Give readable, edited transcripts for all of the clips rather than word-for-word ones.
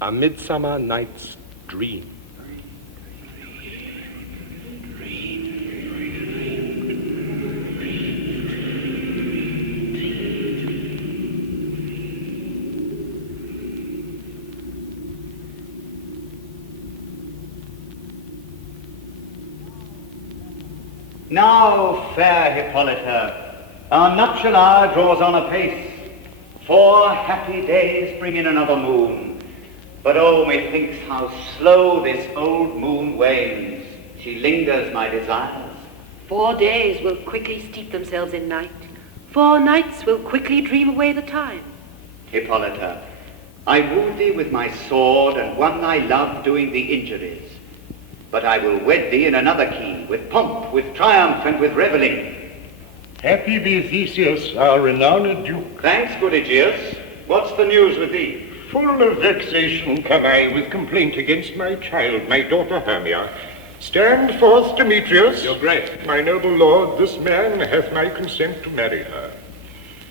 A Midsummer Night's Dream. Now, fair Hippolyta, our nuptial hour draws on apace. 4 happy days bring in another moon. But oh, methinks how slow this old moon wanes. She lingers my desires. 4 days will quickly steep themselves in night. 4 nights will quickly dream away the time. Hippolyta, I wooed thee with my sword and won thy love doing thee injuries. But I will wed thee in another key, with pomp, with triumph, and with revelling. Happy be Theseus, our renowned duke. Thanks, good Aegeus. What's the news with thee? Full of vexation come I with complaint against my child, my daughter Hermia. Stand forth, Demetrius. Your Grace. My noble lord, this man hath my consent to marry her.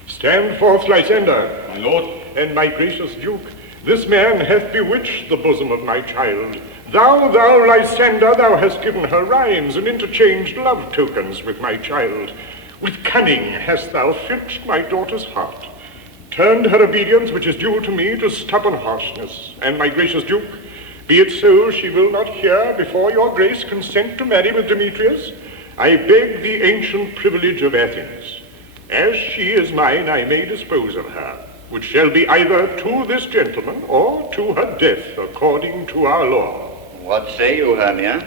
Stand forth, Lysander. My lord. And my gracious duke, this man hath bewitched the bosom of my child. Thou, Lysander, thou hast given her rhymes and interchanged love tokens with my child. With cunning hast thou filched my daughter's heart, turned her obedience, which is due to me, to stubborn harshness. And my gracious duke, be it so she will not hear before your grace consent to marry with Demetrius, I beg the ancient privilege of Athens. As she is mine, I may dispose of her, which shall be either to this gentleman or to her death, according to our law. What say you, Hermia?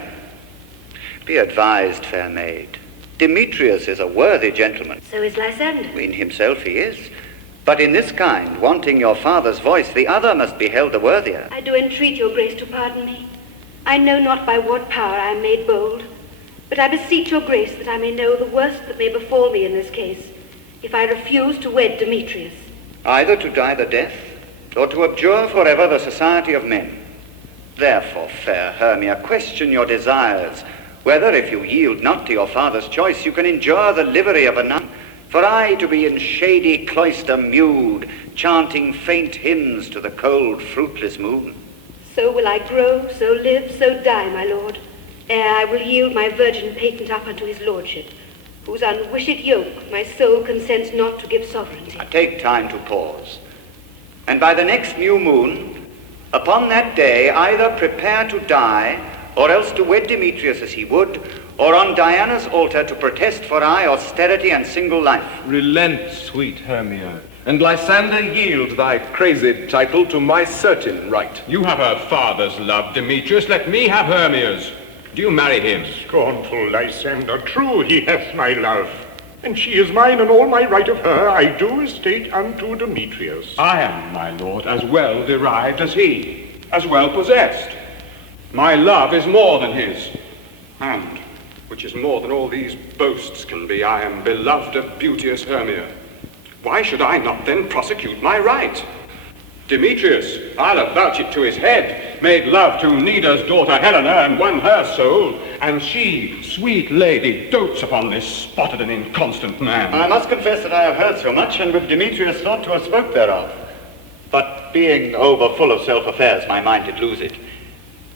Be advised, fair maid. Demetrius is a worthy gentleman. So is Lysander. In himself he is. But in this kind, wanting your father's voice, the other must be held the worthier. I do entreat your grace to pardon me. I know not by what power I am made bold, but I beseech your grace that I may know the worst that may befall me in this case, if I refuse to wed Demetrius. Either to die the death, or to abjure forever the society of men. Therefore, fair Hermia, question your desires, whether, if you yield not to your father's choice, you can endure the livery of a nun. For I to be in shady cloister mewed, chanting faint hymns to the cold, fruitless moon. So will I grow, so live, so die, my lord, ere I will yield my virgin patent up unto his lordship, whose unwished yoke my soul consents not to give sovereignty. Take time to pause, and by the next new moon, upon that day, either prepare to die, or else to wed Demetrius as he would, or on Diana's altar to protest for aye austerity and single life. Relent, sweet Hermia, and Lysander, yield thy crazed title to my certain right. You have her father's love, Demetrius. Let me have Hermia's. Do you marry him? Scornful Lysander, true he hath my love, and she is mine, and all my right of her I do estate unto Demetrius. I am, my lord, as well derived as he, as well possessed. My love is more than his, and, which is more than all these boasts can be, I am beloved of beauteous Hermia. Why should I not then prosecute my right? Demetrius, I'll avouch it to his head, made love to Nida's daughter Helena and won her soul, and she, sweet lady, dotes upon this spotted and inconstant man. I must confess that I have heard so much, and with Demetrius thought to have spoke thereof. But being over full of self-affairs, my mind did lose it.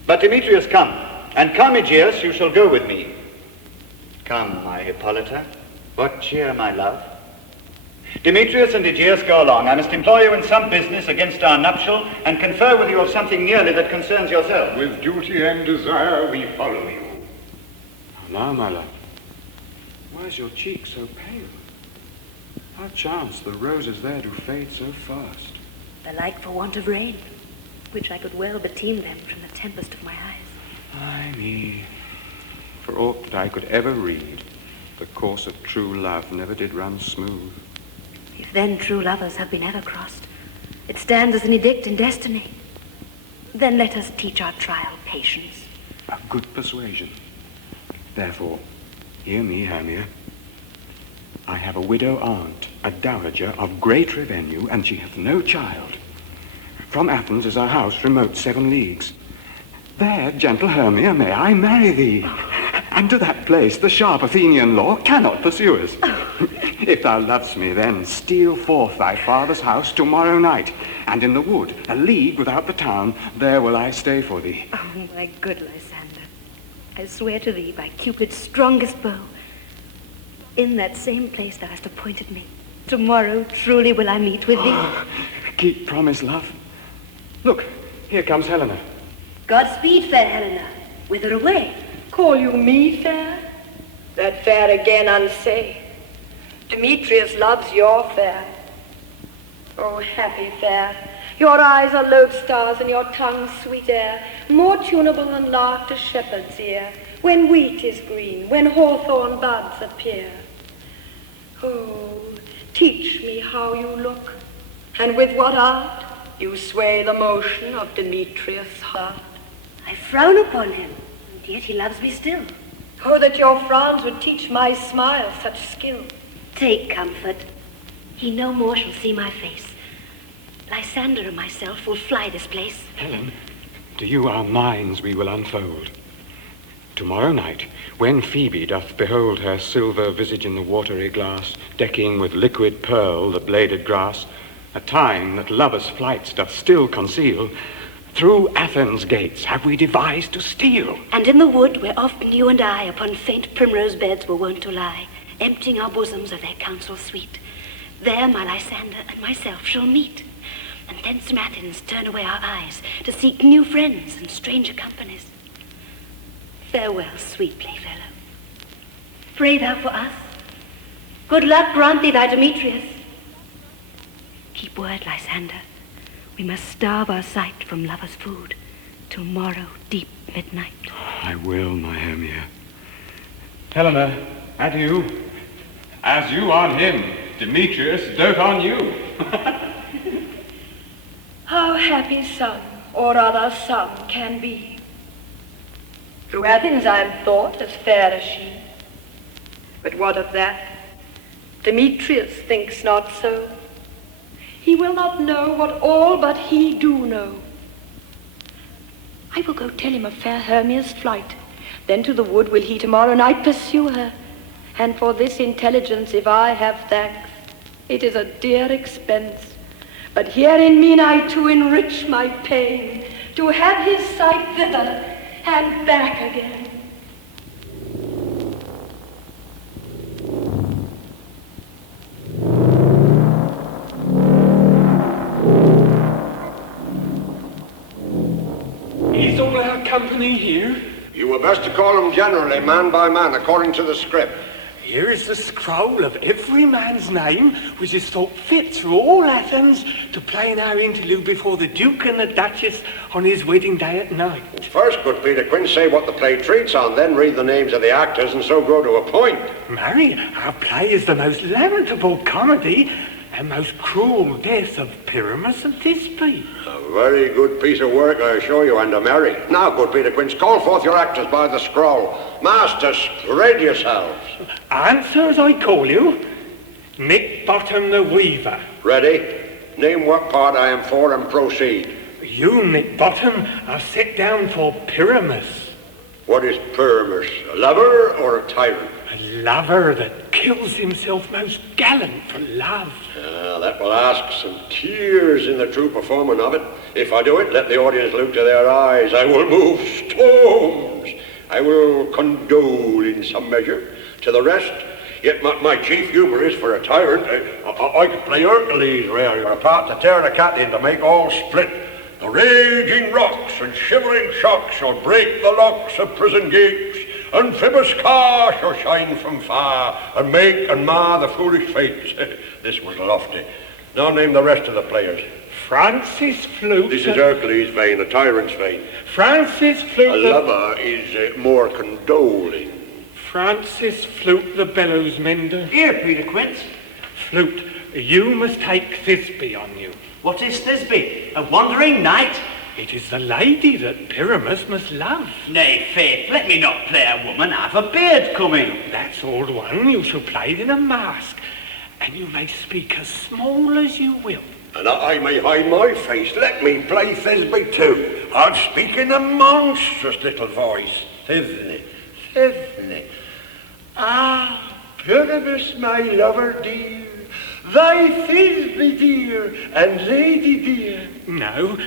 But Demetrius, come, and come, Aegeus, you shall go with me. Come, my Hippolyta, what cheer, my love? Demetrius and Aegeus, go along. I must employ you in some business against our nuptial, and confer with you of something nearly that concerns yourself. With duty and desire we follow you. Now, my love, why is your cheek so pale? How chance the roses there do fade so fast? Belike for want of rain, which I could well beteem them from the tempest of my eyes. Ay me, for aught that I could ever read, the course of true love never did run smooth. If then true lovers have been ever crossed, it stands as an edict in destiny. Then let us teach our trial patience. A good persuasion. Therefore, hear me, Hermia. I have a widow aunt, a dowager of great revenue, and she hath no child. From Athens is our house remote 7 leagues. There, gentle Hermia, may I marry thee. And to that place the sharp Athenian law cannot pursue us. If thou lovest me, then steal forth thy father's house tomorrow night, and in the wood, a league without the town, there will I stay for thee. Oh, my good Lysander, I swear to thee by Cupid's strongest bow, in that same place thou hast appointed me, tomorrow truly will I meet with thee. Keep promise, love. Look, here comes Helena. Godspeed, fair Helena. Whither away? Call you me fair? That fair again unsay. Demetrius loves your fair. Oh, happy fair, your eyes are lodestars and your tongue sweet air, more tunable than lark to shepherd's ear, when wheat is green, when hawthorn buds appear. Oh, teach me how you look, and with what art you sway the motion of Demetrius' heart. I frown upon him, and yet he loves me still. Oh, that your frowns would teach my smile such skill. Take comfort. He no more shall see my face. Lysander and myself will fly this place. Helen, to you our minds we will unfold. Tomorrow night, when Phoebe doth behold her silver visage in the watery glass, decking with liquid pearl the bladed grass, a time that lovers' flights doth still conceal, through Athens' gates have we devised to steal. And in the wood where often you and I upon faint primrose beds were wont to lie, emptying our bosoms of their counsel sweet, there my Lysander and myself shall meet, and thence from Athens turn away our eyes to seek new friends and stranger companies. Farewell, sweet playfellow. Pray thou for us. Good luck grant thee thy Demetrius. Keep word, Lysander. We must starve our sight from lovers' food. Tomorrow, deep midnight. I will, my Hermia. Helena, adieu. As you on him, Demetrius dote on you. How happy some, or rather some, can be. Through Athens I am thought as fair as she. But what of that? Demetrius thinks not so. He will not know what all but he do know. I will go tell him of fair Hermia's flight. Then to the wood will he tomorrow night pursue her. And for this intelligence, if I have thanks, it is a dear expense. But herein mean I to enrich my pain, to have his sight thither and back again. Is all our company here? You were best to call them generally, man by man, according to the script. Here is the scroll of every man's name, which is thought fit through all Athens to play in our interlude before the Duke and the Duchess on his wedding day at night. First, good Peter Quinn, say what the play treats on, then read the names of the actors and so go to a point. Marry, our play is the most lamentable comedy and most cruel death of Pyramus and Thisbe. A very good piece of work, I assure you, and a merry. Now, good Peter Quince, call forth your actors by the scroll. Masters, spread yourselves. Answer as I call you. Nick Bottom the Weaver. Ready? Name what part I am for and proceed. You, Nick Bottom, are set down for Pyramus. What is Pyramus? A lover or a tyrant? A lover that kills himself most gallant for love. That will ask some tears in the true performing of it. If I do it, let the audience look to their eyes. I will move stones. I will condole in some measure. To the rest, yet my chief humour is for a tyrant. I could play Hercules, really, or a part to tear the cat in to make all split. The raging rocks and shivering shocks shall break the locks of prison gates. Amphibious car shall shine from far, and make and mar the foolish fates. This was lofty. Now name the rest of the players. Francis Flute. This is Hercules' vein, a tyrant's vein. Francis Flute. A lover is more condoling. Francis Flute the bellows mender. Here, Peter Quince. Flute, you must take Thisbe on you. What is Thisbe? A wandering knight? It is the lady that Pyramus must love. Nay, faith, let me not play a woman. I've a beard coming. That's all one. You shall play it in a mask, and you may speak as small as you will. And I may hide my face. Let me play Thisbe too. I'll speak in a monstrous little voice. Thisbe, Thisbe. Ah, Pyramus, my lover dear, Thy Thisbe dear and lady dear. No,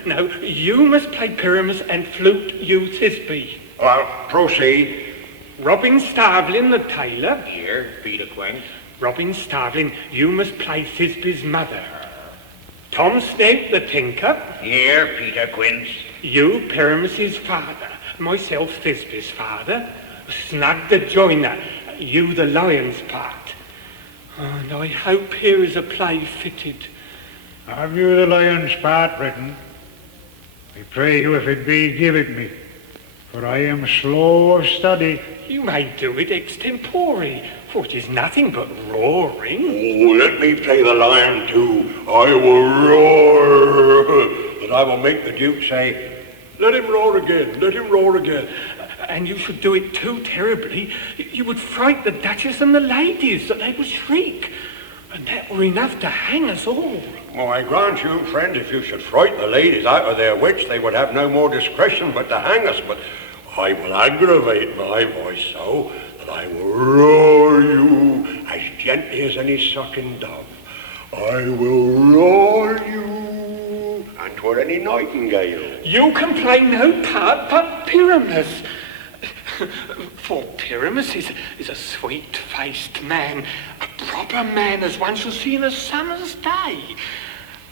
you must play Pyramus and flute you Thisbe. Well, proceed. Robin Starveling the tailor. Here, Peter Quint. Robin Starveling, you must play Thisbe's mother. Tom Snape the tinker. Here, Peter Quint. You, Pyramus's father. Myself, Thisbe's father. Snug the joiner. You, the lion's part. And I hope here is a play fitted. Have you the lion's part written? I pray you, if it be, give it me, for I am slow of study. You may do it extempore, for it is nothing but roaring. Oh, let me play the lion too. I will roar, and I will make the Duke say, let him roar again, let him roar again. And you should do it too terribly. You would fright the Duchess and the ladies, that they would shriek. And that were enough to hang us all. Oh, I grant you, friend, if you should frighten the ladies out of their wits, they would have no more discretion but to hang us. But I will aggravate my voice so that I will roar you as gently as any sucking dove. I will roar you, and 'twere any nightingale. You can play no part but Pyramus. For Pyramus is a sweet-faced man, a proper man as one shall see in a summer's day,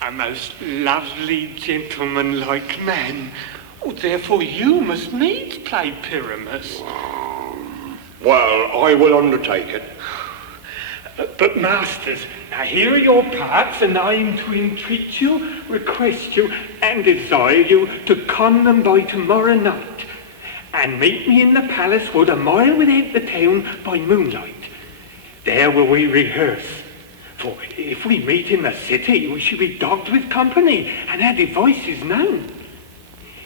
a most lovely gentleman-like man. Oh, therefore you must needs play Pyramus. Well, I will undertake it. But masters, now here are your parts, and I am to entreat you, request you, and desire you to con them by tomorrow night, and meet me in the palace wood a mile without the town by moonlight. There will we rehearse. For if we meet in the city, we shall be dogged with company, and our devices known.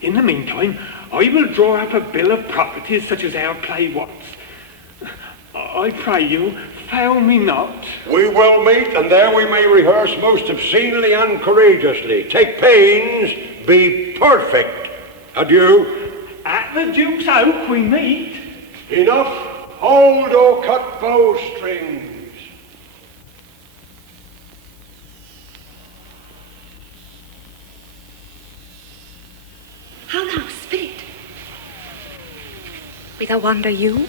In the meantime, I will draw up a bill of properties such as our play wants. I pray you, fail me not. We will meet, and there we may rehearse most obscenely and courageously. Take pains, be perfect. Adieu. At the Duke's Oak we meet. Enough. Hold or cut bowstrings. How now, spirit? Whither wander you?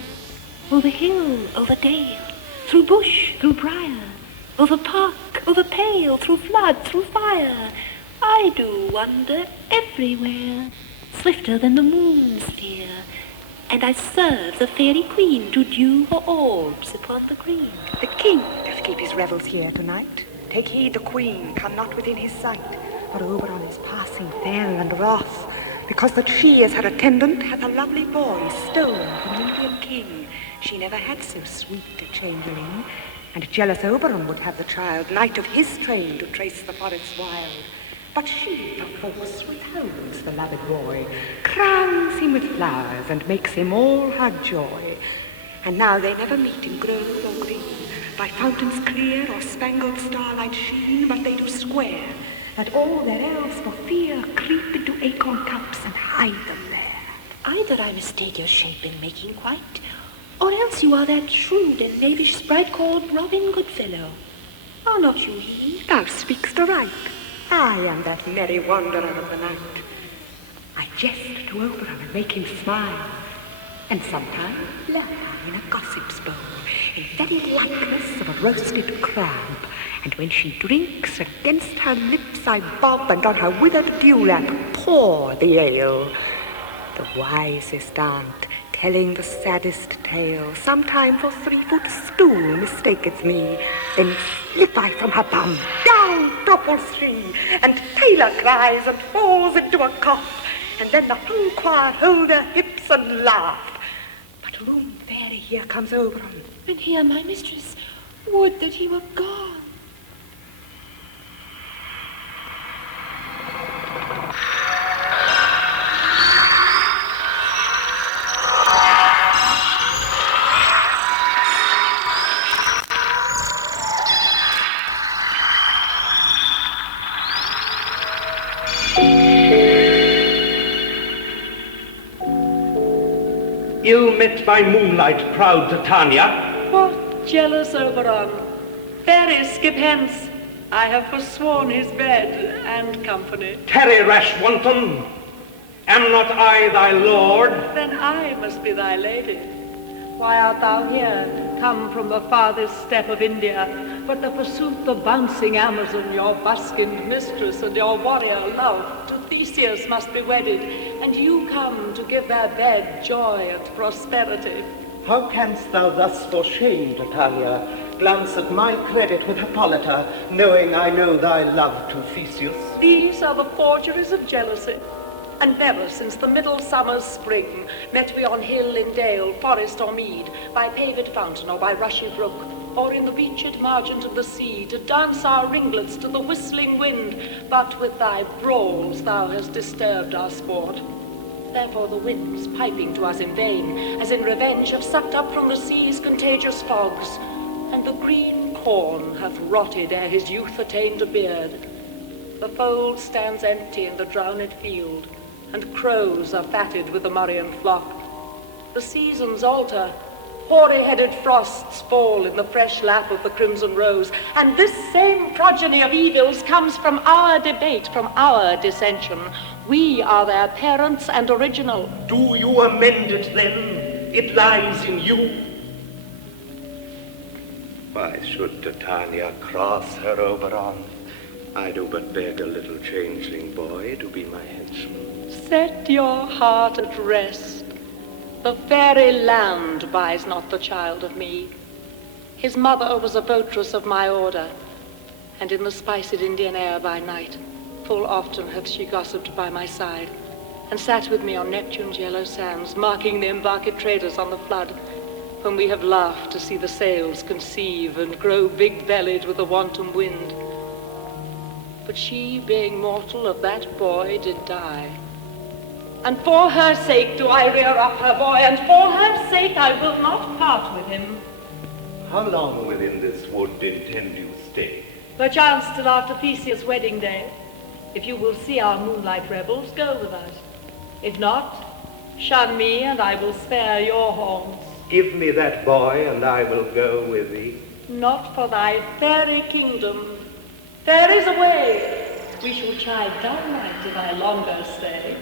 Over hill, over dale, through bush, through briar, over park, over pale, through flood, through fire. I do wander everywhere, swifter than the moon's sphere, and I serve the fairy queen to dew her orbs upon the green. The king doth keep his revels here tonight. Take heed the queen come not within his sight, for Oberon is passing fell and wrath, because that she as her attendant hath a lovely boy stolen from an Indian king. She never had so sweet a chamberlain, and jealous Oberon would have the child, knight of his train, to trace the forests wild. But she, perforce, withholds the loved boy, crowns him with flowers, and makes him all her joy. And now they never meet in grove or green, by fountains clear or spangled starlight sheen, but they do swear that all their elves for fear creep into acorn cups and hide them there. Either I mistake your shape in making white, or else you are that shrewd and knavish sprite called Robin Goodfellow. Are not you he? Thou speak'st aright. I am that merry wanderer of the night. I jest to Oberon and make him smile, and sometimes lure her in a gossip's bowl, in very likeness of a roasted crab. And when she drinks, against her lips I bob, and on her withered dewlap pour the ale. The wisest aunt, telling the saddest tale, sometime for 3-foot stool mistaketh me. Then slip I from her bum, down topples she, and Taylor cries and falls into a cough, and then the whole choir hold their hips and laugh. But room fairy, here comes Oberon. And here my mistress, would that he were gone. You met by moonlight, proud Titania. What jealous Oberon! Fairies, skip hence. I have forsworn his bed and company. Tarry, rash wanton! Am not I thy lord? Then I must be thy lady. Why art thou here, come from the farthest step of India, but to forsooth the bouncing Amazon, your buskined mistress and your warrior love, to Theseus must be wedded, and you come to give their bed joy and prosperity. How canst thou thus for shame, Titania, glance at my credit with Hippolyta, knowing I know thy love to Theseus? These are the forgeries of jealousy. And never since the middle summer's spring met we on hill in dale, forest or mead, by paved fountain or by rushy brook, or in the beached margent of the sea, to dance our ringlets to the whistling wind, but with thy brawls thou hast disturbed our sport. Therefore the winds, piping to us in vain, as in revenge have sucked up from the sea's contagious fogs, and the green corn hath rotted ere his youth attained a beard. The fold stands empty in the drowned field, and crows are fatted with the murrian flock. The seasons alter, hoary-headed frosts fall in the fresh lap of the crimson rose, and this same progeny of evils comes from our debate, from our dissension. We are their parents and original. Do you amend it then? It lies in you. Why should Titania cross her Oberon? I do but beg a little changeling boy to be my henchman. Set your heart at rest. The fairy land buys not the child of me. His mother was a votress of my order, and in the spiced Indian air by night, full often hath she gossiped by my side, and sat with me on Neptune's yellow sands, marking the embarked traders on the flood, when we have laughed to see the sails conceive and grow big-bellied with the wanton wind. But she, being mortal, of that boy did die. And for her sake do I rear up her boy, and for her sake I will not part with him. How long within this wood intend you stay? Perchance till after Theseus' wedding day. If you will see our moonlight revels, go with us. If not, shun me, and I will spare your haunts. Give me that boy, and I will go with thee. Not for thy fairy kingdom. There is a way. We shall chide downright if I longer stay.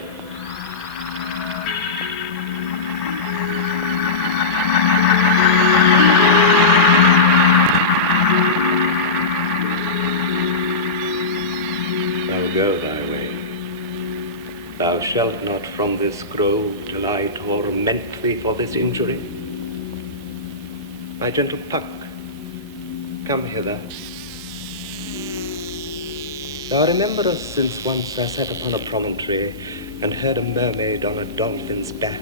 Now go thy way. Thou shalt not from this grove till I torment thee for this injury. My gentle Puck, come hither. Thou rememberest since once I sat upon a promontory and heard a mermaid on a dolphin's back,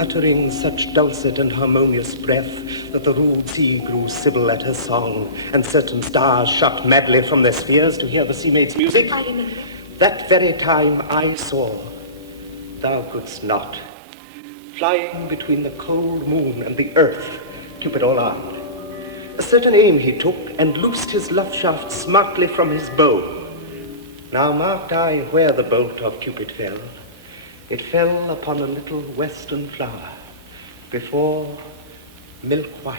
uttering such dulcet and harmonious breath that the rude sea grew sibyl at her song, and certain stars shot madly from their spheres to hear the sea maid's music. I remember. That very time I saw, thou couldst not, flying between the cold moon and the earth, Cupid all armed. A certain aim he took, and loosed his love shaft smartly from his bow. Now marked I where the bolt of Cupid fell. It fell upon a little western flower, before milk white,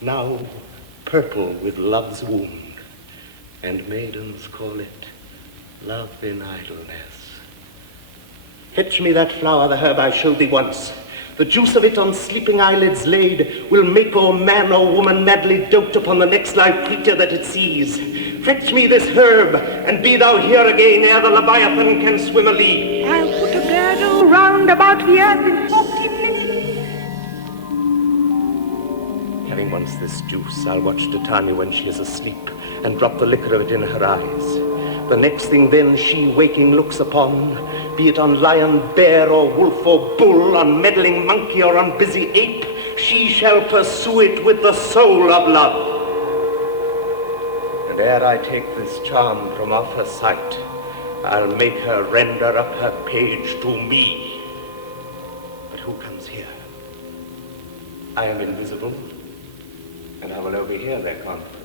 now purple with love's wound, and maidens call it love in idleness. Fetch me that flower, the herb I showed thee once. The juice of it on sleeping eyelids laid will make or man or woman madly dote upon the next live creature that it sees. Fetch me this herb, and be thou here again ere the Leviathan can swim a league. I'll put a girdle round about the earth in 40 minutes. Having once this juice, I'll watch Titania when she is asleep, and drop the liquor of it in her eyes. The next thing then she waking looks upon, be it on lion, bear, or wolf, or bull, on meddling monkey, or on busy ape, she shall pursue it with the soul of love. And ere I take this charm from off her sight, I'll make her render up her page to me. But who comes here? I am invisible, and I will overhear their conference.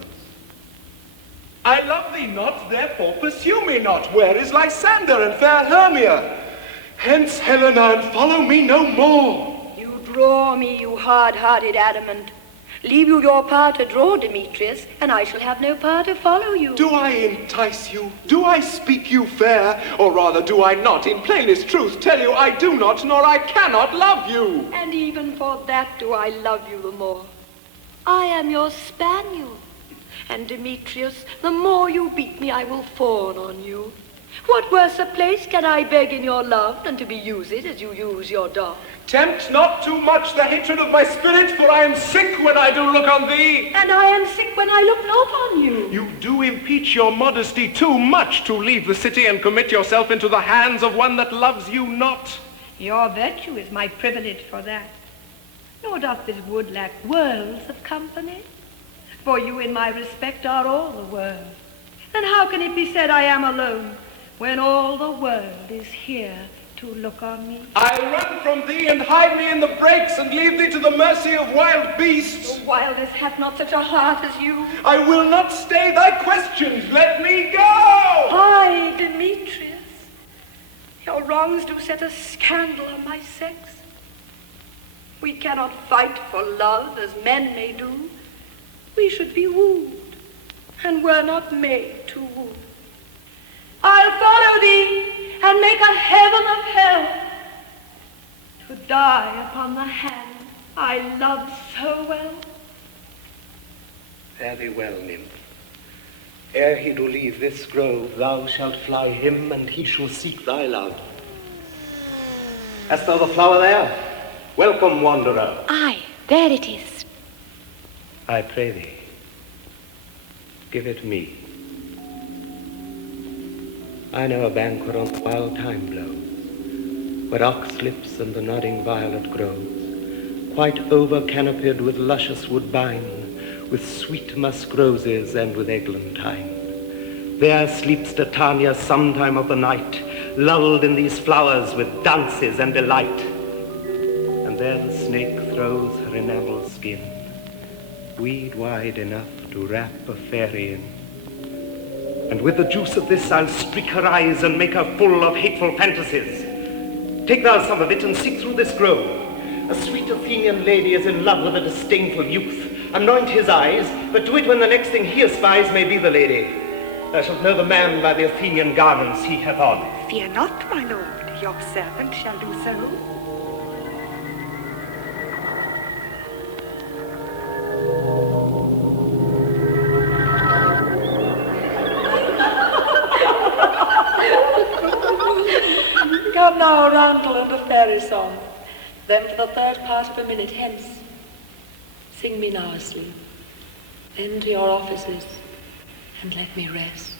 I love thee not, therefore pursue me not. Where is Lysander and fair Hermia? Hence, Helena, and follow me no more. You draw me, you hard-hearted adamant. Leave you your power to draw, Demetrius, and I shall have no power to follow you. Do I entice you? Do I speak you fair? Or rather, do I not, in plainest truth, tell you I do not, nor I cannot love you? And even for that do I love you the more. I am your spaniel. And Demetrius, the more you beat me, I will fawn on you. What worse a place can I beg in your love than to be used as you use your dog? Tempt not too much the hatred of my spirit, for I am sick when I do look on thee. And I am sick when I look not on you. You do impeach your modesty too much to leave the city and commit yourself into the hands of one that loves you not. Your virtue is my privilege for that. Nor doth this wood lack worlds of company. For you in my respect are all the world. And how can it be said I am alone, when all the world is here to look on me? I'll run from thee and hide me in the brakes and leave thee to the mercy of wild beasts. The wildest hath not such a heart as you. I will not stay thy questions. Let me go! I, Demetrius, your wrongs do set a scandal on my sex. We cannot fight for love as men may do. We should be wooed, and were not made to woo. I'll follow thee, and make a heaven of hell, to die upon the hand I love so well. Fare thee well, nymph. Ere he do leave this grove, thou shalt fly him, and he shall seek thy love. Hast thou the flower there? Welcome, wanderer. Aye, there it is. I pray thee, give it me. I know a banquet on the wild thyme blows, where ox lips and the nodding violet grows, quite over-canopied with luscious woodbine, with sweet musk roses and with eglantine. There sleeps Titania sometime of the night, lulled in these flowers with dances and delight. And there the snake throws her enamel skin, weed wide enough to wrap a fairy in. And with the juice of this I'll streak her eyes and make her full of hateful fantasies. Take thou some of it and seek through this grove. A sweet Athenian lady is in love with a disdainful youth. Anoint his eyes, but do it when the next thing he espies may be the lady. Thou shalt know the man by the Athenian garments he hath on. Fear not, my lord, your servant shall do so. Come now, roundel and a fairy song. Then for the third part of a minute hence. Sing me now asleep. Then to your offices, and let me rest.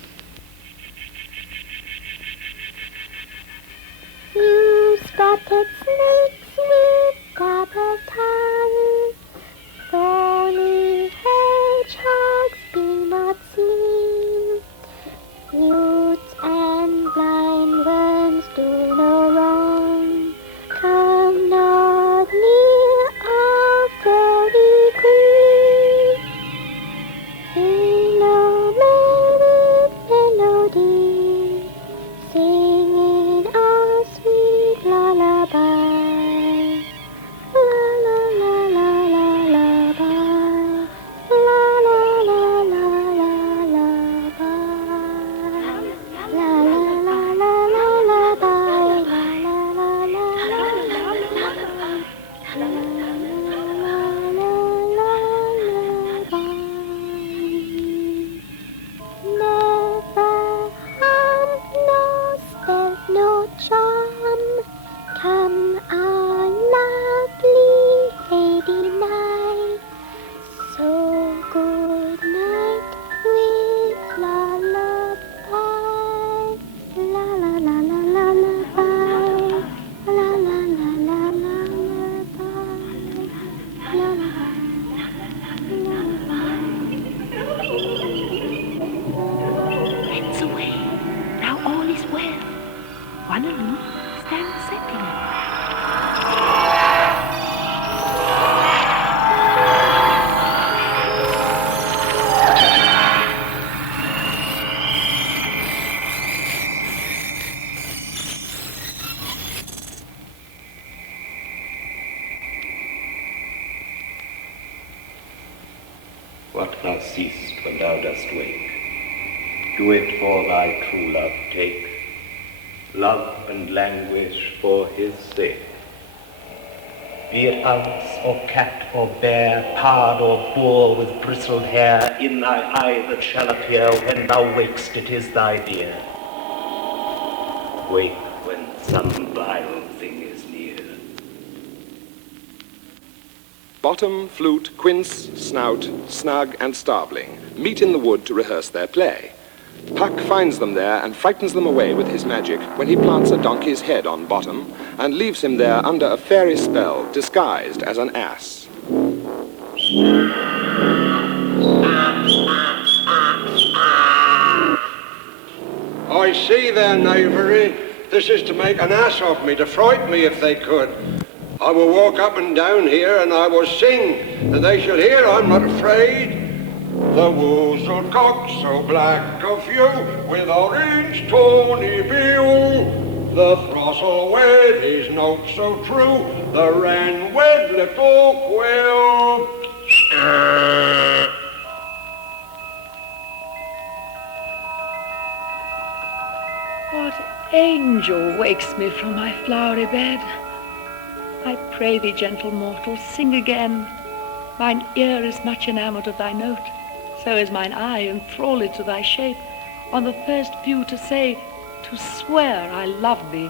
You spotted snakes with double tongue, thorny hedgehogs be not seen. Newts and blind worms do no wrong. Come not near our fairy queen. Hello, melody, singing our sweet lullaby. What thou seest when thou dost wake, do it for thy true love take, love and languish for his sake. Be it ounce or cat or bear, pard or boar with bristled hair, in thy eye that shall appear when thou wakest, it is thy dear. Wake when some vile thing is near. Bottom, flute, quince, snout, snug, and starveling meet in the wood to rehearse their play. Puck finds them there and frightens them away with his magic when he plants a donkey's head on Bottom and leaves him there under a fairy spell, disguised as an ass. I see their knavery. This is to make an ass of me, to fright me if they could. I will walk up and down here and I will sing, and they shall hear I'm not afraid. The woozled cock so black of hue, with orange tawny bill. The throstle wed his note so true, the wren wed little quill. What angel wakes me from my flowery bed? I pray thee, gentle mortal, sing again. Mine ear is much enamoured of thy note, so is mine eye enthralled to thy shape. On the first view to say, to swear I love thee.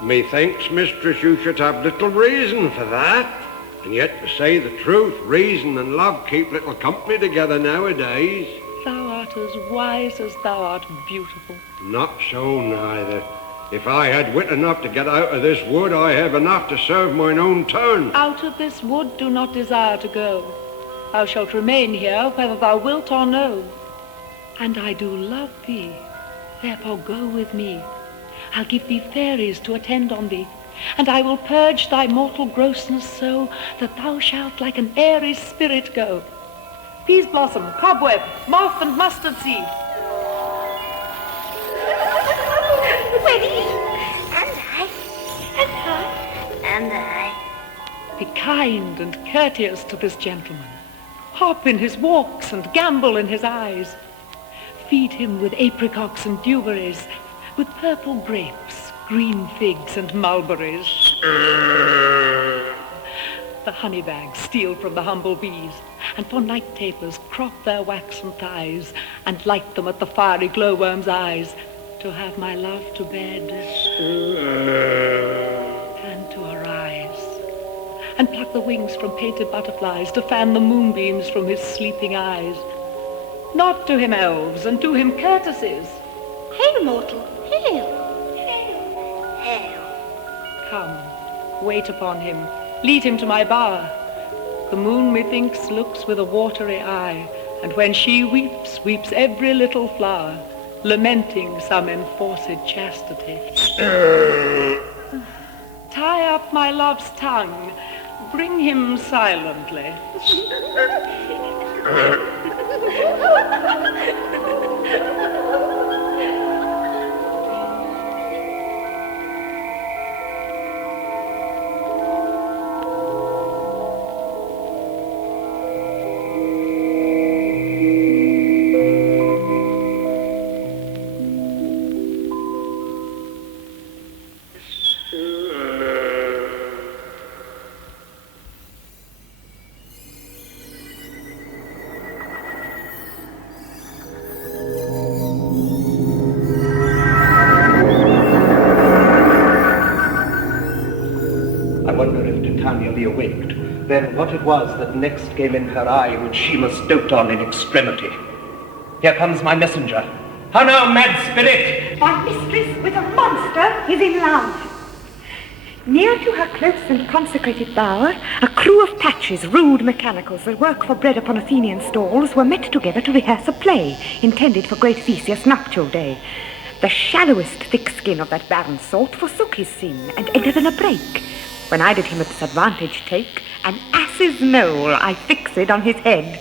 Methinks, mistress, you should have little reason for that. And yet, to say the truth, reason and love keep little company together nowadays. Thou art as wise as thou art beautiful. Not so neither. If I had wit enough to get out of this wood, I have enough to serve mine own turn. Out of this wood do not desire to go. Thou shalt remain here, whether thou wilt or no. And I do love thee, therefore go with me. I'll give thee fairies to attend on thee, and I will purge thy mortal grossness so that thou shalt like an airy spirit go. Peas blossom, cobweb, moth and mustard seed. Ready? And I. Be kind and courteous to this gentleman. Hop in his walks and gambol in his eyes. Feed him with apricots and dewberries, with purple grapes, green figs and mulberries. The honey bags steal from the humble bees, and for night tapers crop their waxen thighs, and light them at the fiery glowworm's eyes, to have my love to bed, and to arise, and pluck the wings from painted butterflies, to fan the moonbeams from his sleeping eyes. Not to him elves, and to him courtesies. Hail, mortal, hail, hail, hail. Come, wait upon him, lead him to my bower. The moon, methinks, looks with a watery eye, and when she weeps, weeps every little flower, lamenting some enforced chastity. Tie up my love's tongue, bring him silently. Then what it was that next came in her eye, which she must dote on in extremity. Here comes my messenger. How now, mad spirit? My mistress with a monster is in love. Near to her close and consecrated bower, a crew of patches, rude mechanicals that work for bread upon Athenian stalls, were met together to rehearse a play intended for great Theseus' nuptial day. The shallowest thick skin of that barren sort forsook his sin and entered in a break. When I did him a disadvantage take, an ass's knoll I fixed on his head.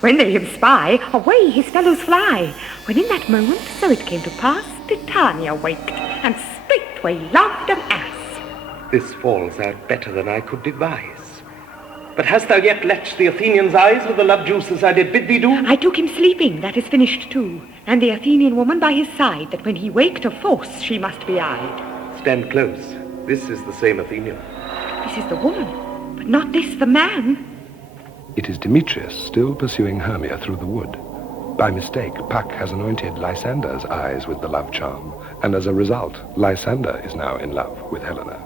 When they him spy, away his fellows fly. When in that moment, so it came to pass, Titania waked, and straightway loved an ass. This falls out better than I could devise. But hast thou yet let the Athenian's eyes with the love juice as I did bid thee do? I took him sleeping, that is finished too, and the Athenian woman by his side, that when he waked of force she must be eyed. Stand close. This is the same Athenian. This is the woman, but not this the man. It is Demetrius still pursuing Hermia through the wood. By mistake, Puck has anointed Lysander's eyes with the love charm, and as a result, Lysander is now in love with Helena.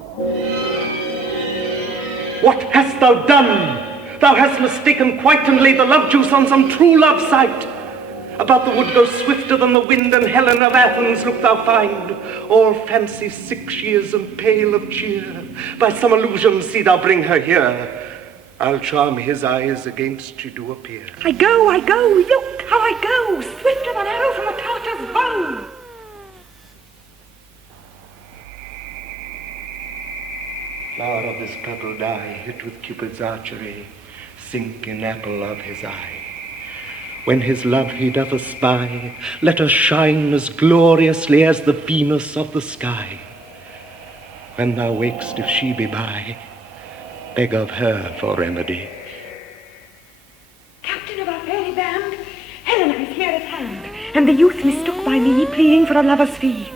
What hast thou done? Thou hast mistaken quite and laid the love juice on some true love sight. About the wood go swifter than the wind, and Helena of Athens look thou find. All fancy sick she is and pale of cheer. By some illusion see thou bring her here. I'll charm his eyes against she do appear. I go, look how I go, swifter than arrow from a Tartar's bow. Flower of this purple dye, hit with Cupid's archery, sink in apple of his eye. When his love he doth espy, let her shine as gloriously as the Venus of the sky. When thou wakest, if she be by, beg of her for remedy. Captain of our fairy band, Helena is here at hand, and the youth mistook by me, pleading for a lover's fee.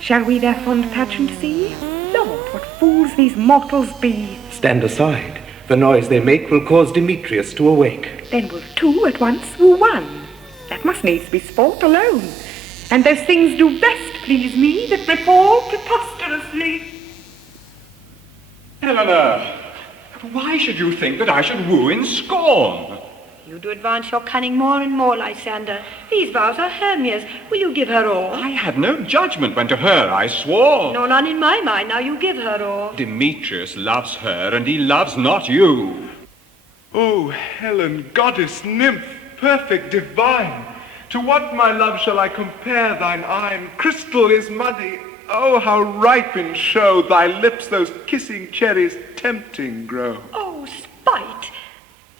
Shall we their fond pageant see? Lord, what fools these mortals be! Stand aside. The noise they make will cause Demetrius to awake. Then will two at once woo one. That must needs be sport alone. And those things do best please me that befall preposterously. Helena, why should you think that I should woo in scorn? You do advance your cunning more and more, Lysander. These vows are Hermia's. Will you give her all? I had no judgment when to her I swore. No, none in my mind. Now you give her all. Demetrius loves her, and he loves not you. Oh, Helen, goddess, nymph, perfect, divine, to what, my love, shall I compare thine eye? Crystal is muddy. Oh, how ripe in show thy lips, those kissing cherries, tempting grow. Oh, spite!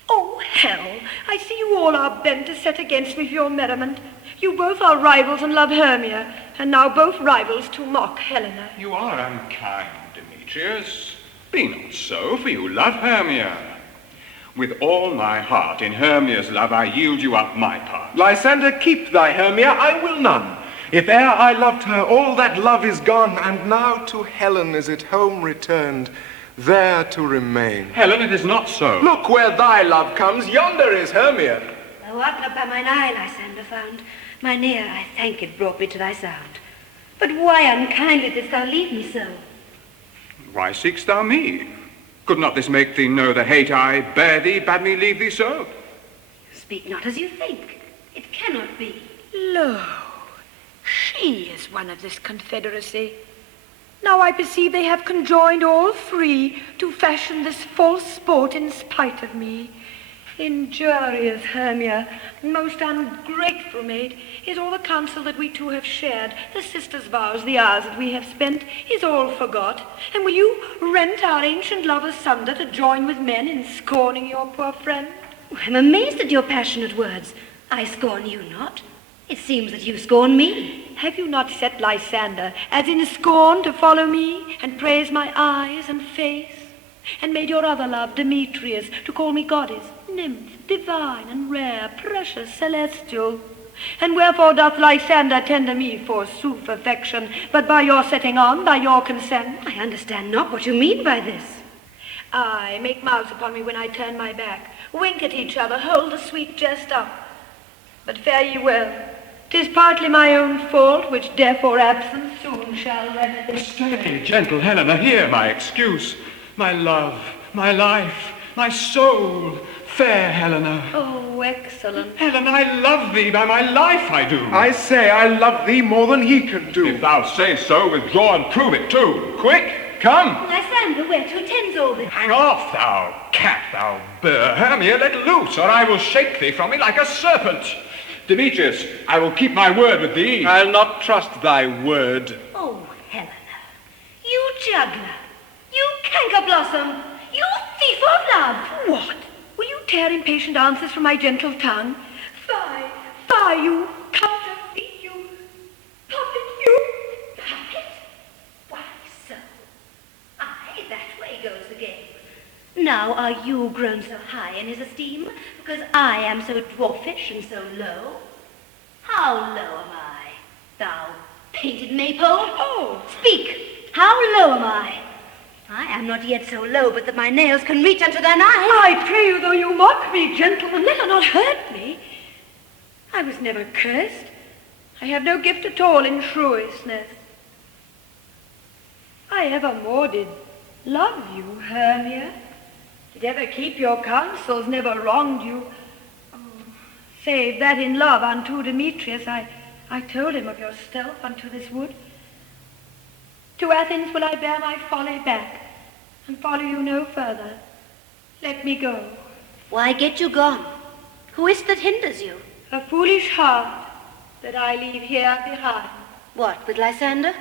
Oh, hell! I see you all are bent to set against me for your merriment. You both are rivals and love Hermia, and now both rivals to mock Helena. You are unkind, Demetrius. Be not so, for you love Hermia. With all my heart in Hermia's love I yield you up my part. Lysander, keep thy Hermia, I will none. If e'er I loved her, all that love is gone, and now to Helen is it home returned, there to remain. Helen, it is not so. Look where thy love comes, yonder is Hermia. Thou art not by mine eye, Lysander, found. Mine ear, I thank it, brought me to thy sound. But why unkindly didst thou leave me so? Why seek'st thou me? Could not this make thee know the hate I bear thee, bade me leave thee so? Speak not as you think. It cannot be. Lo, she is one of this confederacy. Now I perceive they have conjoined all three to fashion this false sport in spite of me. Injurious Hermia, most ungrateful maid, is all the counsel that we two have shared, the sisters' vows, the hours that we have spent, is all forgot. And will you rent our ancient love asunder to join with men in scorning your poor friend? I'm amazed at your passionate words. I scorn you not. It seems that you scorn me. Have you not set Lysander, as in scorn, to follow me, and praise my eyes and face? And made your other love, Demetrius, to call me goddess, nymph, divine and rare, precious, celestial? And wherefore doth Lysander tender me, forsooth, affection, but by your setting on, by your consent? I understand not what you mean by this. Aye, make mouths upon me when I turn my back, wink at each other, hold the sweet jest up. But fare ye well. 'Tis partly my own fault, which death or absence soon shall remedy. Stay, gentle Helena, hear my excuse. My love, my life, my soul, fair Helena. Oh, excellent. Helena, I love thee, by my life I do. I say I love thee more than he can do. If thou say so, withdraw and prove it too. Quick, come. Lysander, where to attends all this? Hang off, thou cat, thou burr. Hermia, let loose, or I will shake thee from me like a serpent. Demetrius, I will keep my word with thee. I'll not trust thy word. Oh, Helena, you juggler, you canker blossom, you thief of love. What? Will you tear impatient answers from my gentle tongue? Fie, fie, you counterfeit, you puppet, you. Puppet? Why so? Aye, that way goes the game. Now are you grown so high in his esteem, because I am so dwarfish and so low? How low am I, thou painted maypole? Oh! Speak! How low am I? I am not yet so low but that my nails can reach unto thine eyes. I pray you, though you mock me, gentlemen, let her not hurt me. I was never cursed. I have no gift at all in shrewishness. I evermore did love you, Hermia. Did ever keep your counsels, never wronged you. Oh, save that in love unto Demetrius I told him of your stealth unto this wood. To Athens will I bear my folly back, and follow you no further. Let me go. Why get you gone? Who is that hinders you? A foolish heart that I leave here behind. What, with Lysander?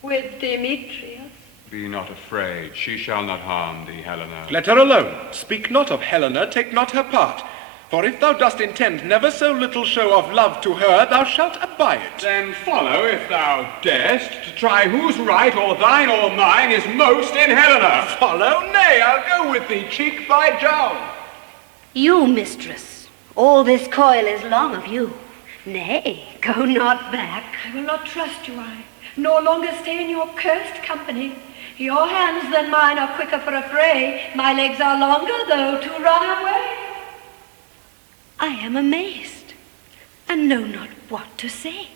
With Demetrius. Be not afraid, she shall not harm thee, Helena. Let her alone. Speak not of Helena, take not her part. For if thou dost intend never so little show of love to her, thou shalt abide it. Then follow, if thou darest, to try whose right, or thine or mine, is most in Helena. Follow? Nay, I'll go with thee, cheek by jowl. You, mistress, all this coil is long of you. Nay, go not back. I will not trust you, I, nor longer stay in your cursed company. Your hands than mine are quicker for a fray. My legs are longer, though, to run away. I am amazed, and know not what to say.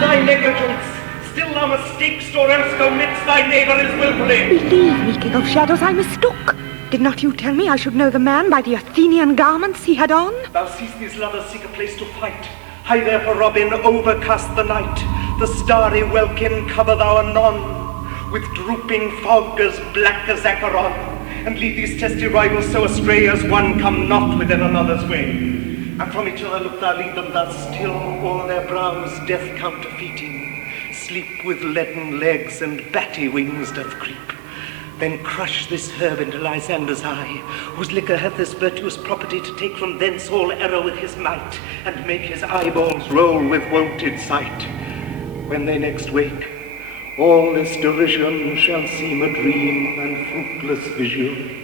Thy negligence, still thou mistakest, or else commits thy neighbours wilfully. Believe me, King of Shadows, I mistook. Did not you tell me I should know the man by the Athenian garments he had on? Thou seest these lovers seek a place to fight. Hie therefore, Robin, overcast the night. The starry welkin cover thou anon, with drooping fog as black as Acheron, and lead these testy rivals so astray as one come not within another's way. And from each other look thou lead them thus, till o'er their brows death counterfeiting, sleep with leaden legs and batty wings doth creep. Then crush this herb into Lysander's eye, whose liquor hath this virtuous property to take from thence all error with his might, and make his eyeballs roll with wonted sight. When they next wake, all this derision shall seem a dream and fruitless vision.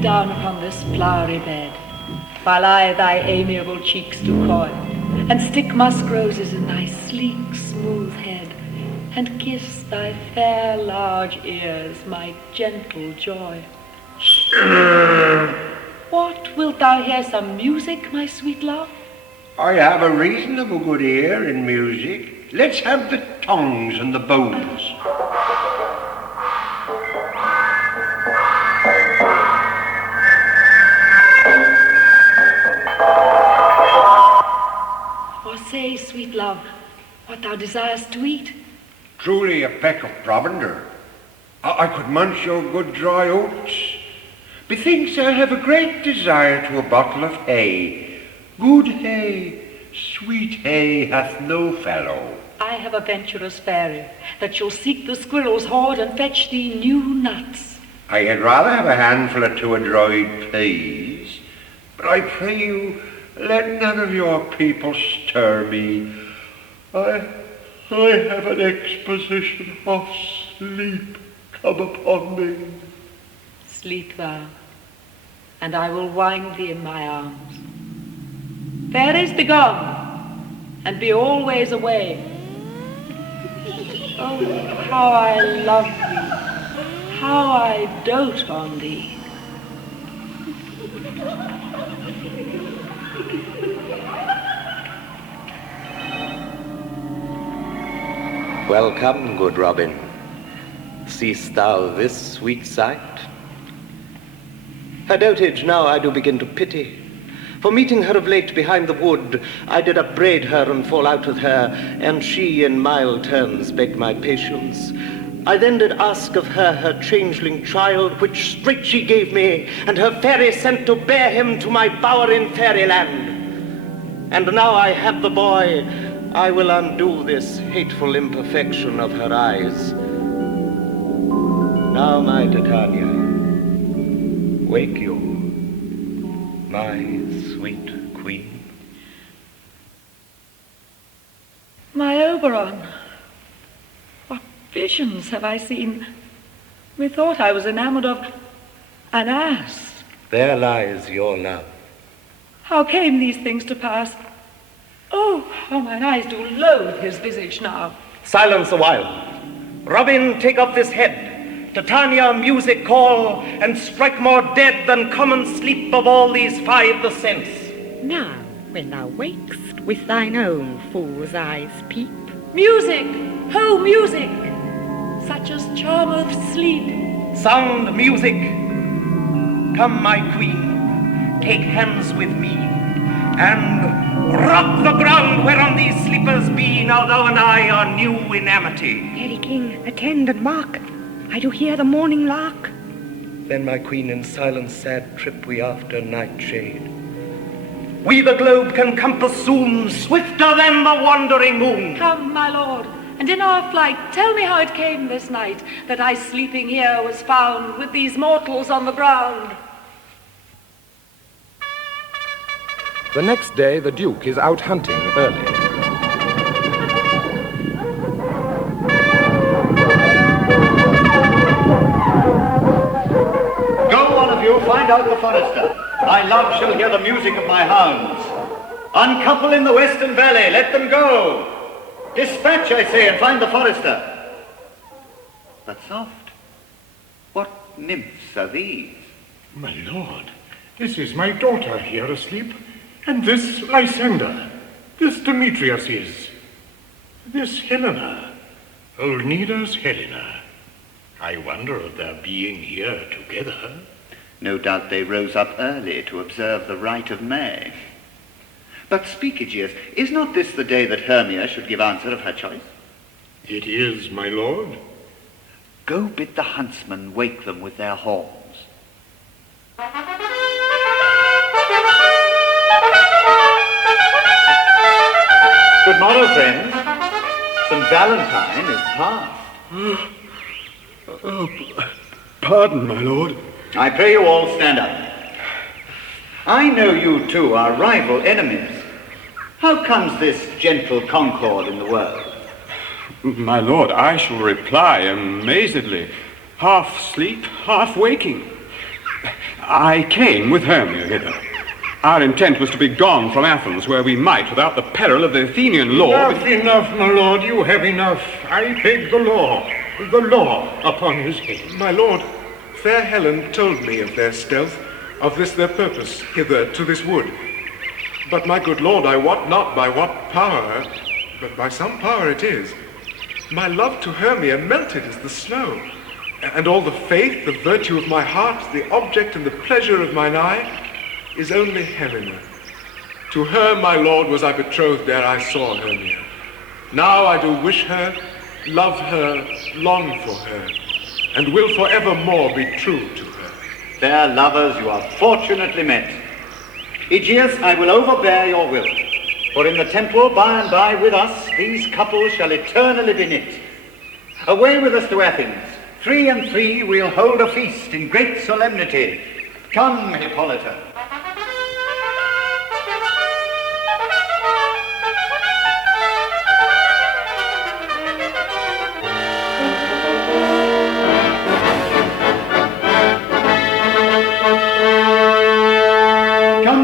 Down upon this flowery bed, while I thy amiable cheeks do coil, and stick musk roses in thy sleek, smooth head, and kiss thy fair, large ears, my gentle joy. What, wilt thou hear some music, my sweet love? I have a reasonable good ear in music. Let's have the tongs and the bows. Say, sweet love, what thou desirest to eat. Truly a peck of provender. I could munch your good dry oats. Bethinks I have a great desire to a bottle of hay. Good hay, sweet hay hath no fellow. I have a venturous fairy that shall seek the squirrel's hoard and fetch thee new nuts. I had rather have a handful or two of dried peas, but I pray you, let none of your people stir me. I have an exposition of sleep come upon me. Sleep thou, and I will wind thee in my arms. Fairies, be gone, and be always away. Oh, how I love thee, how I dote on thee. Welcome, good Robin. Seest thou this sweet sight? Her dotage now I do begin to pity. For meeting her of late behind the wood, I did upbraid her and fall out with her, and she in mild terms begged my patience. I then did ask of her changeling child, which straight she gave me, and her fairy sent to bear him to my bower in fairyland. And now I have the boy, I will undo this hateful imperfection of her eyes. Now, my Titania, wake you, my sweet queen. My Oberon, what visions have I seen? Methought I was enamored of an ass. There lies your love. How came these things to pass? Oh, how mine eyes do loathe his visage now. Silence a while. Robin, take up this head. Titania, music call, and strike more dead than common sleep of all these 5 the sense. Now, when thou wakest, with thine own fool's eyes peep. Music! Ho, music! Such as charmeth sleep. Sound music. Come, my queen, take hands with me, and rock the ground whereon these sleepers be. Now thou and I are new in amity. Fairy king, attend and mark. I do hear the morning lark. Then, my queen, in silence sad trip we after nightshade. We the globe can compass soon, swifter than the wandering moon. Come, my lord, and in our flight tell me how it came this night that I sleeping here was found with these mortals on the ground. The next day the Duke is out hunting early. Go, one of you, find out the forester. My love shall hear the music of my hounds. Uncouple in the western valley, let them go. Dispatch, I say, and find the forester. But soft, what nymphs are these? My lord, this is my daughter here asleep, and this Lysander, this Demetrius is, this Helena, old Nida's Helena. I wonder of their being here together. No doubt they rose up early to observe the rite of May. But speak, Aegeus, is not this the day that Hermia should give answer of her choice? It is, my lord. Go bid the huntsmen wake them with their horns. Good morrow, friends. St. Valentine is past. Oh, pardon, my lord. I pray you all stand up. I know you two are rival enemies. How comes this gentle concord in the world? My lord, I shall reply amazedly, half sleep, half waking. I came with Hermia hither. Our intent was to be gone from Athens, where we might, without the peril of the Athenian law... Enough, my lord, you have enough. I beg the law upon his head. My lord, fair Helen told me of their stealth, of this their purpose, hither to this wood. But, my good lord, I wot not by what power, but by some power it is. My love to Hermia melted as the snow, and all the faith, the virtue of my heart, the object and the pleasure of mine eye, is only Helena. To her, my lord, was I betrothed ere I saw Hermia. Now I do wish her, love her, long for her, and will forevermore be true to her. Fair lovers, you are fortunately met. Aegeus, I will overbear your will, for in the temple by and by with us, these couples shall eternally be knit. Away with us to Athens. 3 and 3 we'll hold a feast in great solemnity. Come, Hippolyta.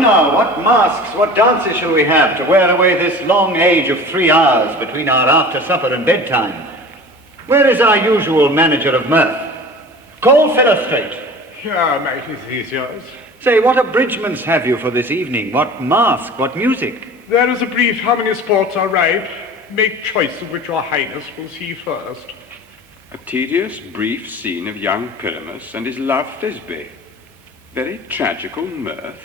What masks, what dances shall we have to wear away this long age of 3 hours between our after supper and bedtime? Where is our usual manager of mirth? Call Philostrate. Here, my Theseus. Say, what abridgments have you for this evening? What mask, what music? There is a brief how many sports are ripe. Make choice of which your highness will see first. A tedious, brief scene of young Pyramus and his love Thisbe. Very tragical mirth.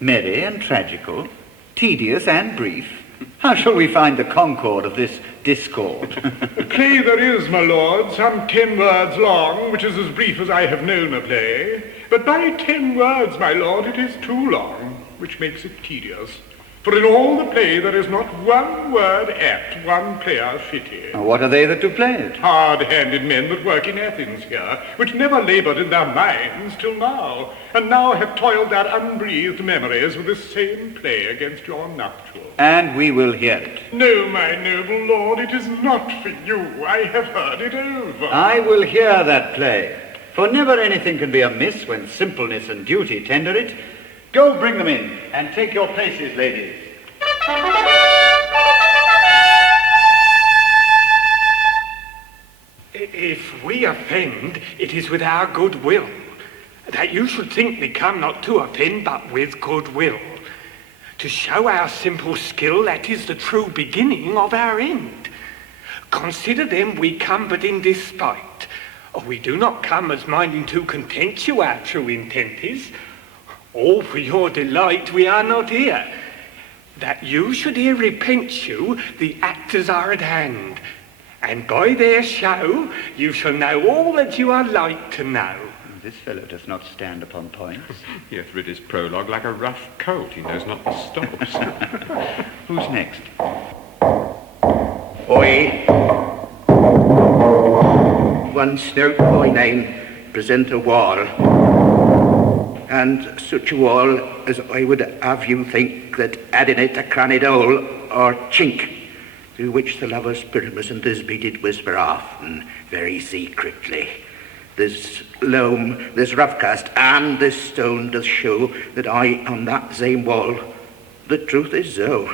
Merry and tragical, tedious and brief. How shall we find the concord of this discord. A play there is, my lord, some 10 words long, which is as brief as I have known a play. But by 10 words, my lord, it is too long, which makes it tedious. For in all the play there is not one word apt, one player fitty. What are they that do play it? Hard-handed men that work in Athens here, which never laboured in their minds till now, and now have toiled their unbreathed memories with this same play against your nuptial. And we will hear it. No, my noble lord, it is not for you. I have heard it over. I will hear that play, for never anything can be amiss when simpleness and duty tender it. Go bring them in, and take your places, ladies. If we offend, it is with our good will. That you should think me come not to offend, but with good will. To show our simple skill, that is the true beginning of our end. Consider then we come but in despite. We do not come as minding to content you, our true intent is. All for your delight we are not here. That you should here repent you, the actors are at hand. And by their show, you shall know all that you are like to know. This fellow does not stand upon points. He hath rid his prologue like a rough coat. He knows not the stops. Who's next? I, one snout by name, present a wall. And such a wall as I would have you think that adding it a crannied hole or chink, through which the lovers Pyramus and Thisbe did whisper often, very secretly. This loam, this rough cast, and this stone doth show that I on that same wall. The truth is so,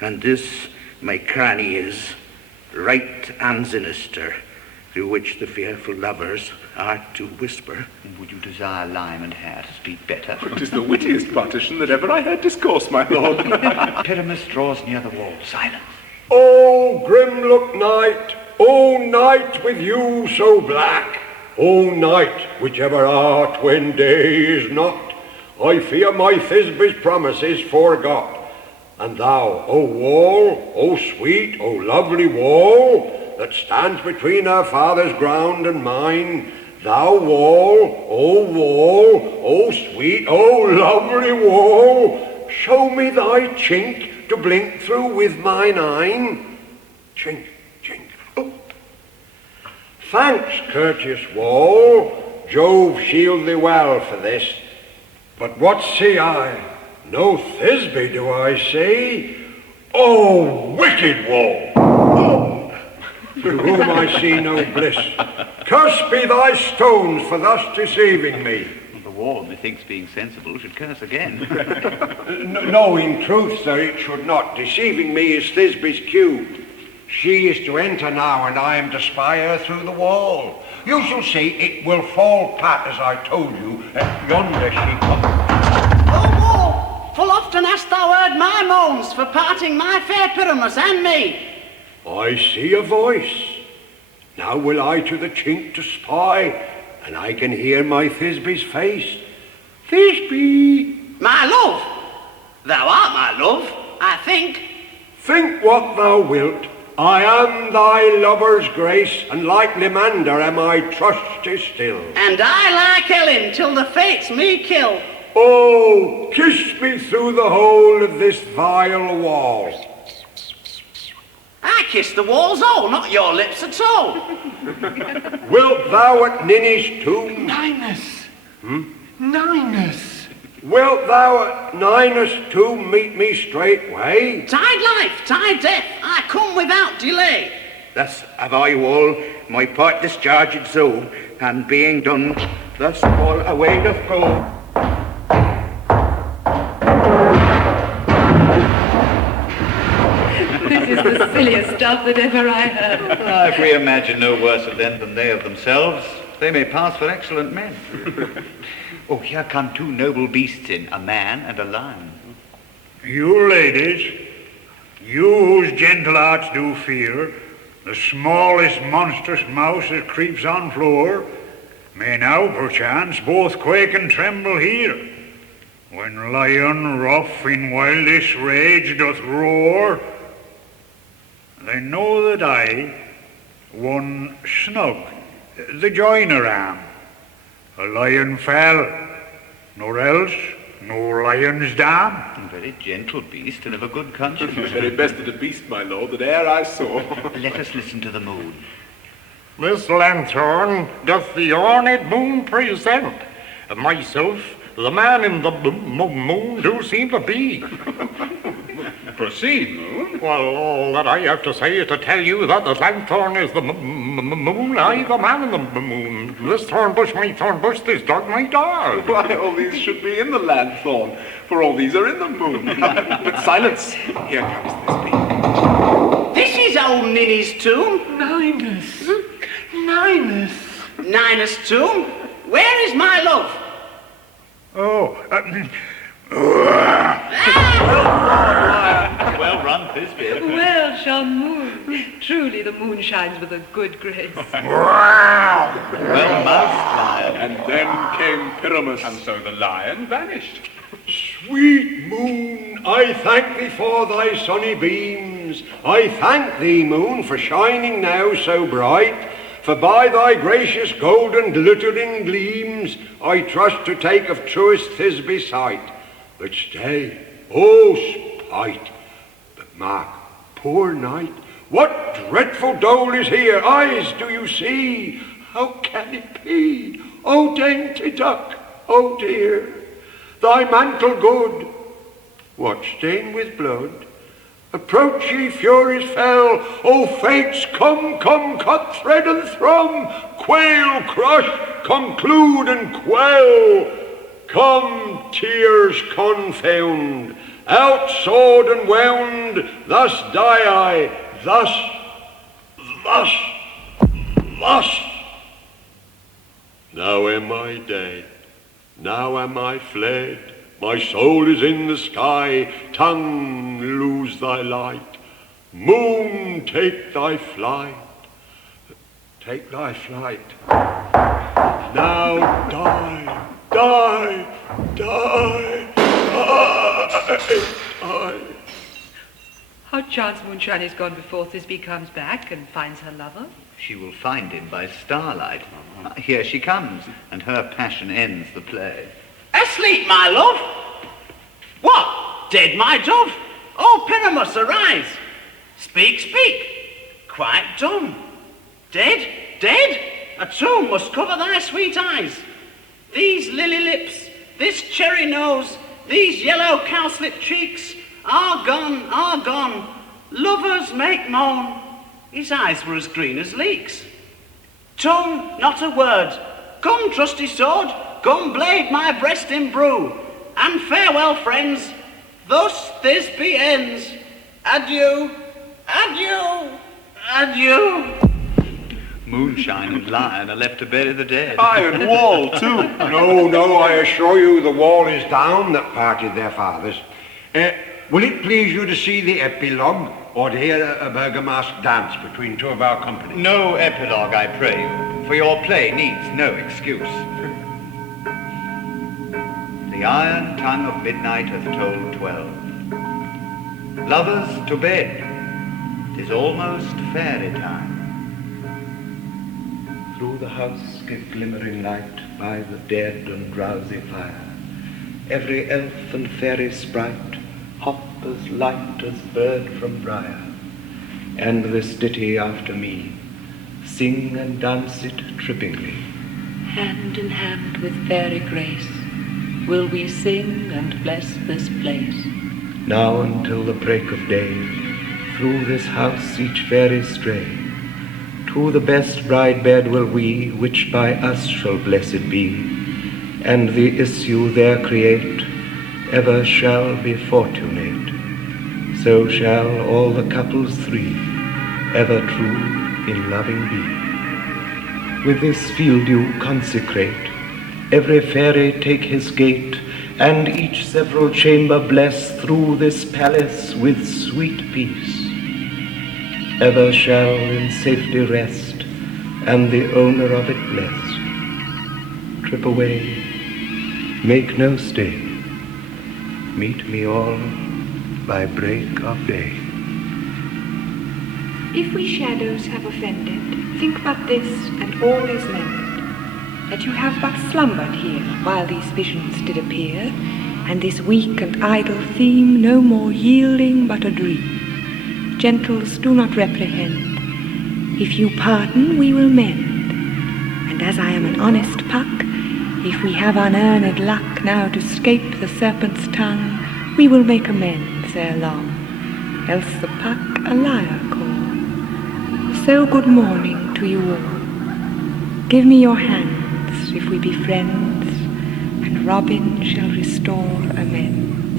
and this my cranny is, right and sinister, through which the fearful lovers are to whisper. Would you desire lime and hair to speak better? It is the wittiest partition that ever I heard discourse, my lord. Pyramus draws near the wall. Silence. O grim-look night, O night with you so black, O night whichever art when day is not, I fear my Thisbe's promise is forgot. And thou, O wall, O sweet, O lovely wall, that stands between our father's ground and mine, thou wall, O sweet, O lovely wall, show me thy chink to blink through with mine eyne. Chink, chink. Oh. Thanks, courteous wall, Jove shield thee well for this. But what see I? No Thisbe do I see. O wicked wall! To whom I see no bliss. Cursed be thy stones for thus deceiving me. The wall, methinks being sensible, should curse again. No, in truth, sir, it should not. Deceiving me is Thisbe's cue. She is to enter now, and I am to spy her through the wall. You shall see it will fall pat, as I told you, yonder she comes. O wall, full often hast thou heard my moans for parting my fair Pyramus and me. I see a voice. Now will I to the chink to spy, and I can hear my Thisbe's face. Thisbe! My love! Thou art my love, I think. Think what thou wilt. I am thy lover's grace, and like Lysander am I trusty still. And I like Helen till the fates me kill. Oh, kiss me through the hole of this vile wall. I kiss the walls all, not your lips at all. Wilt thou at Ninny's tomb? Ninus! Hmm? Ninus! Wilt thou at Ninus tomb meet me straightway? Tide life, tide death, I come without delay. Thus have I, wall, my part discharged so, and being done, thus all away doth go. This is the silliest stuff that ever I heard. If we imagine no worse of them than they of themselves, they may pass for excellent men. Oh, here come two noble beasts in, a man and a lion. You ladies, you whose gentle hearts do fear, the smallest monstrous mouse that creeps on floor, may now perchance both quake and tremble here, when lion rough in wildest rage doth roar. They know that I, one Snug, the joiner am. A lion fell, nor else no lion's dam. A very gentle beast and of a good conscience. The very best of the beast, my lord, that e'er I saw. Let us listen to the moon. This lanthorn doth the ornate moon present. Myself, the man in the moon, do seem to be. Proceed, moon. Well, all that I have to say is to tell you that the lanthorn is the moon, I the man in the moon. This thorn bush, my thorn bush, this dog, my dog. Why, all these should be in the lanthorn, for all these are in the moon. But silence, here comes this being. This is old Ninny's tomb. Ninus. Ninus' tomb? Where is my love? Oh, Well run, Thisbe. Well shone moon. Truly the moon shines with a good grace. Well must, lion. And then came Pyramus, and so the lion vanished. Sweet moon, I thank thee for thy sunny beams. I thank thee, moon, for shining now so bright. For by thy gracious golden glittering gleams, I trust to take of truest Thisbe sight. But stay, oh spite! But mark, poor night, what dreadful dole is here? Eyes, do you see? How can it be? Oh dainty duck, oh dear, thy mantle good, what stain with blood? Approach ye furies fell, O fates, come, cut thread and thrum, quail, crush, conclude and quell. Come, tears confound, out sword and wound, thus die I, thus. Now am I dead, now am I fled, my soul is in the sky, tongue, lose thy light, moon, take thy flight, take thy flight. Now die, die. How chance moonshine is gone before Thisbe comes back and finds her lover? She will find him by starlight. Here she comes, and her passion ends the play. Asleep, my love? What? Dead, my dove? Oh, Pyramus, arise. Speak. Quite dumb. Dead? A tomb must cover thy sweet eyes. These lily lips, this cherry nose, these yellow cowslip cheeks are gone. Lovers make moan. His eyes were as green as leeks. Tongue, not a word. Come, trusty sword, come blade my breast imbrue. And farewell, friends, thus Thisbe ends. Adieu. Moonshine and lion are left to bury the dead. Iron wall, too. No, I assure you the wall is down that parted their fathers. Will it please you to see the epilogue, or to hear a burgomask dance between two of our company? No epilogue, I pray you, for your play needs no excuse. The iron tongue of midnight hath told 12. Lovers to bed, 'tis almost fairy time. Through the house give glimmering light by the dead and drowsy fire. Every elf and fairy sprite hop as light as bird from briar. And this ditty after me, sing and dance it trippingly. Hand in hand with fairy grace, will we sing and bless this place. Now until the break of day, through this house each fairy stray. To the best bride bed will we, which by us shall blessed be, and the issue there create, ever shall be fortunate. So shall all the couples three, ever true in loving be. With this field you consecrate, every fairy take his gate, and each several chamber bless through this palace with sweet peace. Ever shall in safety rest, and the owner of it blessed. Trip away, make no stay, meet me all by break of day. If we shadows have offended, think but this, and all is mended, that you have but slumbered here while these visions did appear, and this weak and idle theme no more yielding but a dream. Gentles, do not reprehend. If you pardon, we will mend. And as I am an honest Puck, if we have unearned luck now to scape the serpent's tongue, we will make amends ere long, else the Puck a liar call. So good morning to you all. Give me your hands if we be friends, and Robin shall restore amends.